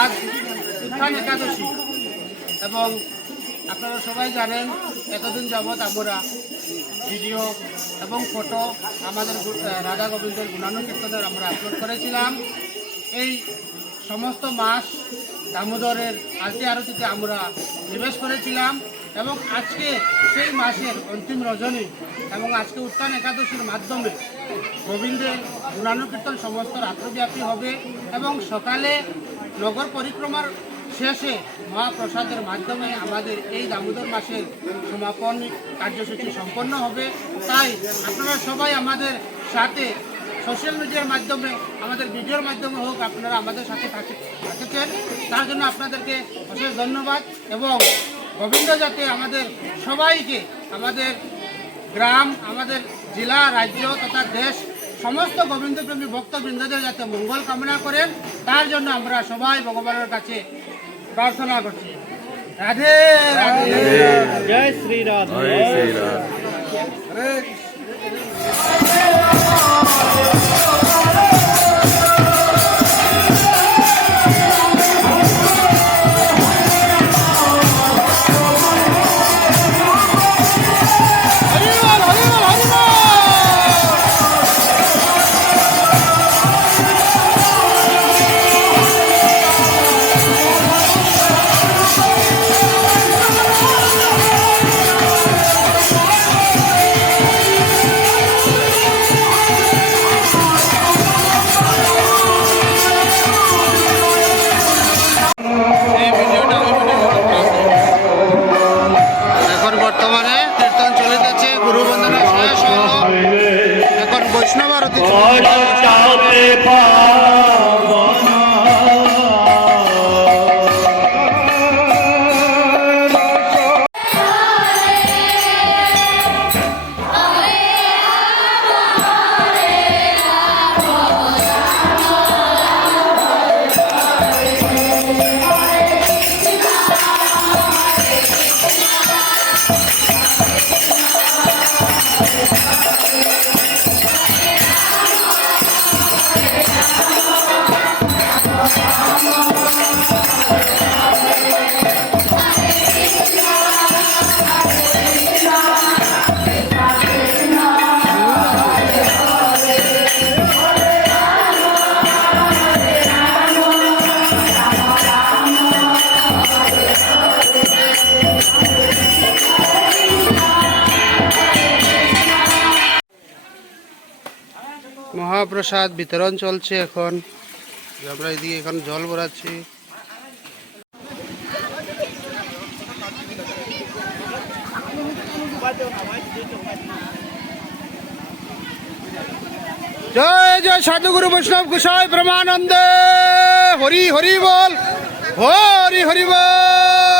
আজ উত্থান একাদশী। এবং আপনারা সবাই জানেন, এতদিন যাবৎ আমরা ভিডিও এবং ফটো আমাদের রাধা গোবিন্দের গুণানুকীর্তনের আমরা আপলোড করেছিলাম। এই সমস্ত মাস দামোদরের আরতি আরতিতে আমরা নিবেশ করেছিলাম। এবং আজকে সেই মাসের অন্তিম রজনী এবং আজকে উত্থান একাদশীর মাধ্যমে গোবিন্দের গুণানুকীর্তন সমস্ত রাত্রব্যাপী হবে এবং সকালে নগর পরিক্রমার শেষে মহাপ্রসাদের মাধ্যমে আমাদের এই দামোদর মাসের সমাপন কার্যসূচি সম্পন্ন হবে। তাই আপনারা সবাই আমাদের সাথে সোশ্যাল মিডিয়ার মাধ্যমে, আমাদের ভিডিওর মাধ্যমে হোক আপনারা আমাদের সাথে থাকি- থাকেছেন। তার জন্য আপনাদেরকে অশেষ ধন্যবাদ এবং গোবিন্দ যাতে আমাদের সবাইকে আমাদের গ্রাম আমাদের জেলা রাজ্য তথা দেশ সমস্ত গোবিন্দপ্রেমী ভক্তবৃন্দদের যাতে মঙ্গল কামনা করেন তার জন্য আমরা সবাই ভগবানের কাছে প্রার্থনা করছি। রাধে রাধে। জয় শ্রী রাধে। এখন বৈষ্ণব মহাপ্রসাদ, বিতরণ চলছে এখন। আমরা এদিকে এখন জল ভরাচ্ছি। জয় জয় সাধুগুরু বৈষ্ণব গোসাই ব্রহ্মানন্দে হরি হরি বল। হরি হরি বল।